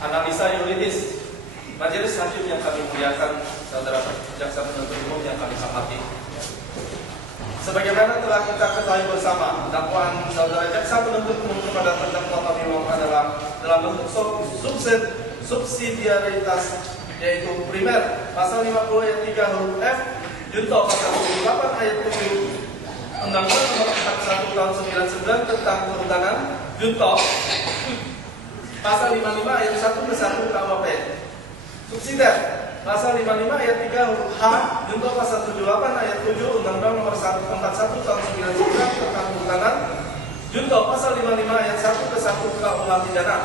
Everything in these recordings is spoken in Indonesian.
Analisa yuridis. Majelis hakim yang kami muliakan, saudara jaksa penuntut umum yang kami hormati. Sebagaimana telah kita ketahui bersama, dakwaan saudara jaksa penuntut umum kepada terdakwa kami adalah dalam bentuk subsidiaritas, yaitu primer pasal 50 ayat 3 huruf F, junto pasal 28 ayat 7 Undang-Undang Nomor 41 Tahun 99 tentang Kehutanan, junto pasal 55 ayat 1 ke 1 KUHP. Subsidiar pasal 55 ayat 3 huruf H, junto pasal 78 ayat 7 Undang-Undang Nomor 141 Tahun 99 tentang Kehutanan, junto pasal 55 ayat 1 ke 1 KUH pidana.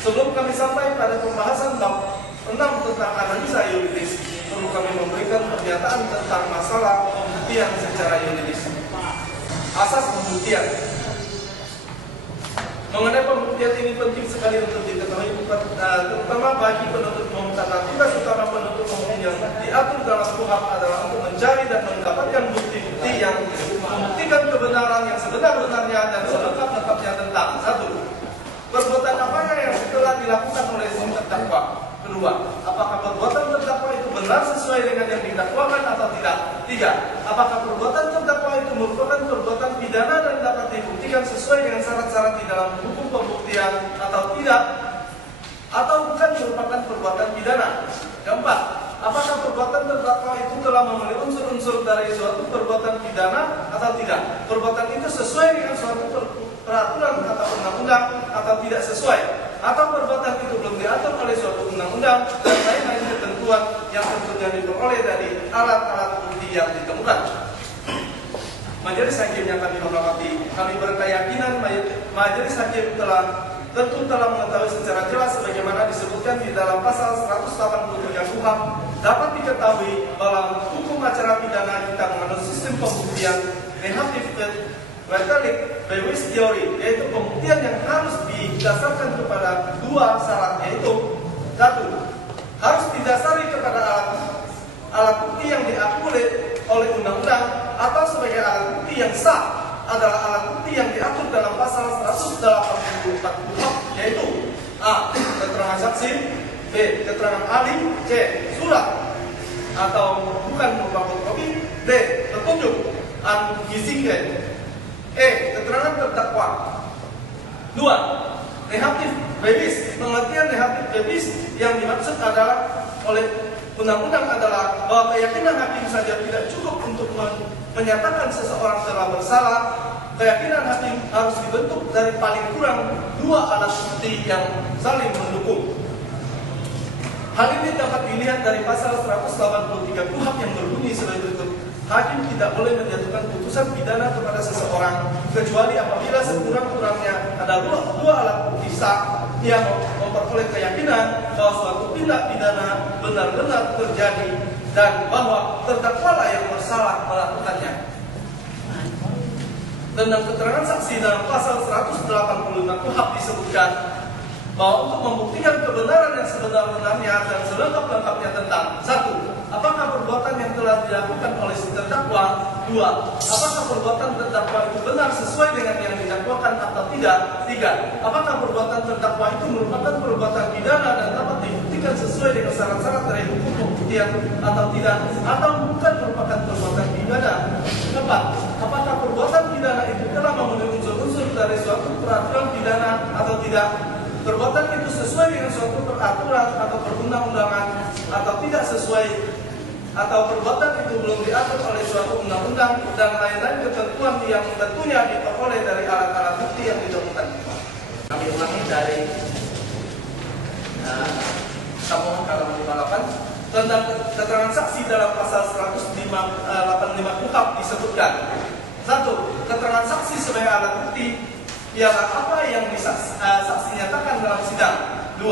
Sebelum kami sampai pada pembahasan bab 6 tentang analisa yuridis, perlu kami memberikan pernyataan tentang masalah pembuktian secara yuridis. Asas pembuktian. Mengenai pembuktian ini penting sekali untuk diketahui, terutama bagi penuntut umum, karena tugas utama penuntut umum yang diatur dalam KUHP adalah untuk mencari dan mendapatkan bukti-bukti yang membuktikan kebenaran yang sebenar-benarnya dan selengkap-lengkapnya tentang: 1. Perbuatan apakah yang telah dilakukan oleh si terdakwa. 2. Apakah perbuatan terdakwa itu benar sesuai dengan yang didakwakan atau tidak. 3. Apakah perbuatan terdakwa itu merupakan perbuatan pidana dan dapat dibuktikan sesuai dengan syarat-syarat di dalam hukum pembuktian atau tidak, atau bukan merupakan perbuatan pidana. 4. Apakah perbuatan terdakwa itu telah memenuhi unsur-unsur dari suatu perbuatan pidana atau tidak. Perbuatan itu sesuai dengan suatu peraturan atau undang-undang atau tidak sesuai, atau perbuatan itu belum diatur oleh suatu undang-undang dan lain-lain ketentuan yang tentunya diperoleh dari alat-alat bukti yang ditemukan. Majelis hakim yang kami hormati, kami berkeyakinan majelis hakim tentu telah mengetahui secara jelas sebagaimana disebutkan di dalam pasal 183 KUHP. Dapat diketahui bahwa hukum acara pidana kita mengenal sistem pembuktian negatif verdict Lewis teori, yaitu pembuktian yang harus didasarkan kepada dua syarat, yaitu: 1. Harus didasari kepada alat bukti yang diakui oleh undang-undang atau sebagai alat bukti yang sah adalah alat bukti yang diatur dalam pasal 184 KUHP, yaitu: A. Keterangan saksi, B. Keterangan ahli, C. Surat atau bukan berupa fotokopi, D. Petunjuk angisingken, E. Keterangan terdakwa. 2. Negatif bebis. Pengertian negatif bebis yang dimaksud adalah oleh undang-undang adalah bahwa keyakinan hakim saja tidak cukup untuk menyatakan seseorang telah bersalah. Keyakinan hakim harus dibentuk dari paling kurang dua alat bukti yang saling mendukung. Hal ini dapat dilihat dari pasal 183 KUHP yang berbunyi sebagai berikut: hakim tidak boleh menjatuhkan putusan pidana kepada seseorang kecuali apabila sekurang-kurangnya ada dua alat bukti sah yang memperoleh keyakinan bahwa suatu tindak pidana benar-benar terjadi dan bahwa terdakwa yang bersalah melakukannya. Tentang keterangan saksi, dalam pasal 185 KUHP disebutkan bahwa untuk membuktikan kebenaran yang sebenar-benarnya dan selengkap-lengkapnya tentang: 1. Apakah perbuatan yang telah dilakukan oleh si terdakwa. 2. Apakah perbuatan terdakwa itu benar sesuai dengan yang didakwakan atau tidak. 3. Apakah perbuatan terdakwa itu merupakan perbuatan pidana dan dapat dibuktikan sesuai dengan syarat-syarat dari hukum pembuktian atau tidak, atau bukan merupakan perbuatan pidana. 4. Apakah perbuatan pidana itu telah memenuhi unsur-unsur dari suatu peraturan pidana atau tidak. Perbuatan itu sesuai dengan suatu peraturan atau perundang-undangan atau tidak sesuai, atau perbuatan itu belum diatur oleh suatu undang-undang dan lain-lain ketentuan yang tentunya diperoleh dari alat-alat bukti yang ditemukan. Kami ulangi dari sambungan halaman 58 tentang keterangan saksi dalam pasal 185 KUHP disebutkan: 1. Keterangan saksi sebagai alat bukti ialah apa yang saksi nyatakan dalam sidang. 2.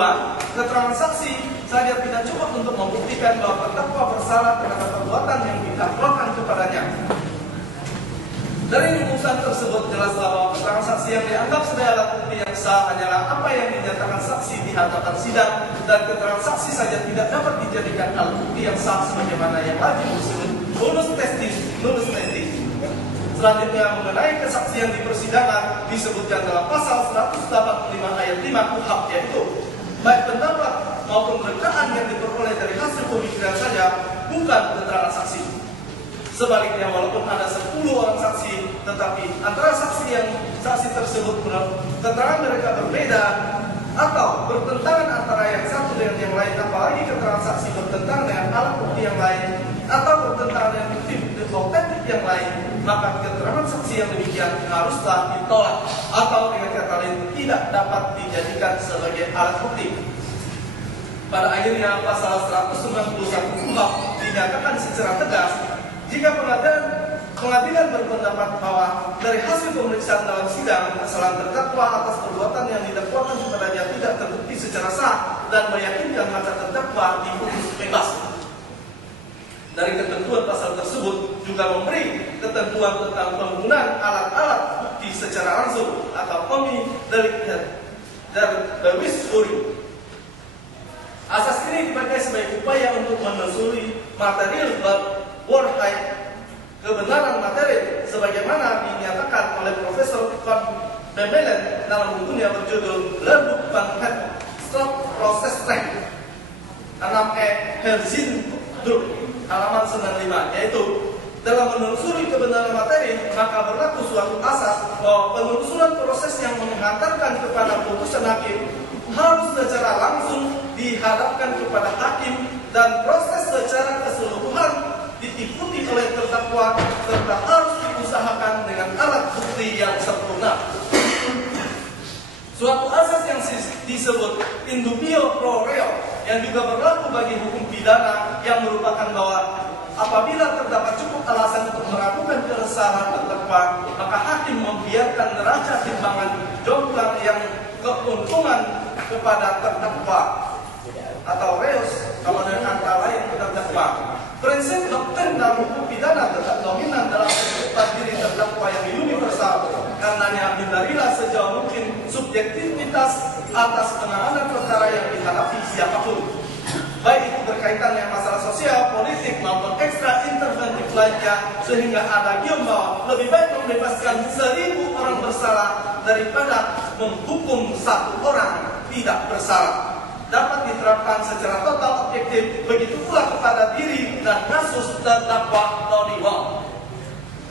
Keterangan saksi saja tidak cukup untuk membuktikan bahwa terdakwa bersalah terhadap perbuatan yang didakwakan kepadanya. Dari rumusan tersebut jelaslah bahwa keterangan saksi yang dianggap sebagai alat bukti yang sah hanyalah apa yang dinyatakan saksi di hadapan sidang, dan keterangan saksi saja tidak dapat dijadikan alat bukti yang sah sebagaimana yang wajib disebut nulus testis. Selanjutnya, mengenai kesaksian di persidangan disebutkan dalam pasal 185 ayat 5 KUHP, yaitu baik pemikiran saja, bukan keterangan saksi. Sebaliknya, walaupun ada 10 orang saksi, tetapi antara saksi tersebut keterangan mereka berbeda atau bertentangan antara yang satu dengan yang lain, apalagi keterangan saksi bertentangan dengan alat bukti yang lain atau bertentangan dengan bukti otentik yang lain, maka keterangan saksi yang demikian haruslah ditolak atau dengan kata lain tidak dapat dijadikan sebagai alat bukti. Pada akhirnya pasal 191 KUHP dinyatakan secara tegas jika pengadilan berpendapat bahwa dari hasil pemeriksaan dalam sidang kesalahan terdakwa atas perbuatan yang didakwakan kepadanya tidak terbukti secara sah dan meyakinkan, maka terdakwa diputus bebas. Dari ketentuan pasal tersebut juga memberi ketentuan tentang penggunaan alat-alat bukti secara langsung atau delik dan wisuri. Asas ini dipakai sebagai upaya untuk menelusuri material warhai kebenaran materi sebagaimana dinyatakan oleh Profesor Van Bemmelen dalam bukunya berjudul Learbook van het Straf Procesrecht 6E Herzindruk halaman 95, yaitu dalam menelusuri kebenaran materi maka berlaku suatu asas bahwa penelusuran proses yang menghantarkan kepada putusan hakim harus secara langsung dihadapkan kepada hakim dan proses secara keseluruhan diikuti oleh terdakwa serta harus diusahakan dengan alat bukti yang sempurna. Suatu asas yang disebut indubio pro reo yang juga berlaku bagi hukum pidana yang merupakan bahwa apabila terdapat cukup alasan untuk meragukan keresahan terdakwa, maka hakim membiarkan neraca timbangan jomblang yang keuntungan kepada terdakwa atau reus kalau dengan antara lain terdakwa. Prinsip doktrin dalam hukum pidana tetap dominan dalam kehidupan diri terdakwa yang universal, karenanya hindarilah sejauh mungkin subjektivitas atas penanganan perkara yang dihadapi siapapun, baik itu berkaitan dengan masalah sosial, politik maupun ekstra interventif lainnya, sehingga ada gium bahwa lebih baik membebaskan 1000 orang bersalah daripada menghukum 1 orang tidak bersalah. Dapat diterapkan secara total objektif, begitu pula kepada diri dan kasus terdakwa Tony Wong.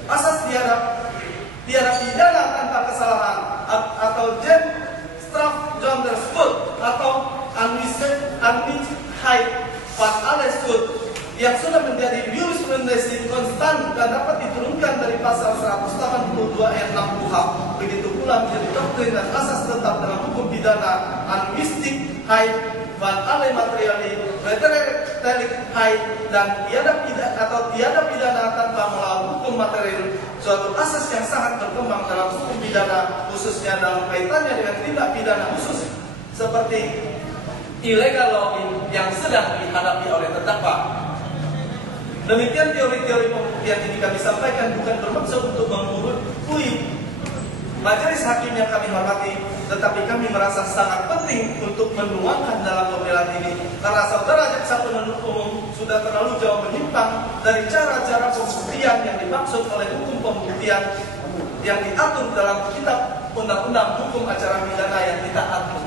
Asas tiada pidana tanpa kesalahan atau Jen Straf Zonder Schuld atau Anwijheid van alle Schuld yang sudah menjadi jurisprudensi konstan dan dapat diturunkan dari pasal 182 ayat 6 KUHP. Begitu pula menjadi doktrin dan asas tetap dalam hukum pidana Anwijheid van alle materiali, redelijkheid dan tiada pidana tanpa melawan hukum material, suatu asas yang sangat berkembang dalam hukum pidana, khususnya dalam kaitannya dengan tindak pidana khusus seperti illegal login yang sedang dihadapi oleh terdakwa. Demikian teori-teori pembuktian ini kami sampaikan bukan bermaksud untuk menghurui majelis hakim yang kami hormati, tetapi kami merasa sangat penting untuk menuangkan dalam pembelaan ini karena saudara jaksa penuntut umum sudah terlalu jauh menyimpang dari cara-cara pembuktian yang dimaksud oleh hukum pembuktian yang diatur dalam kitab undang-undang hukum acara pidana yang ditaati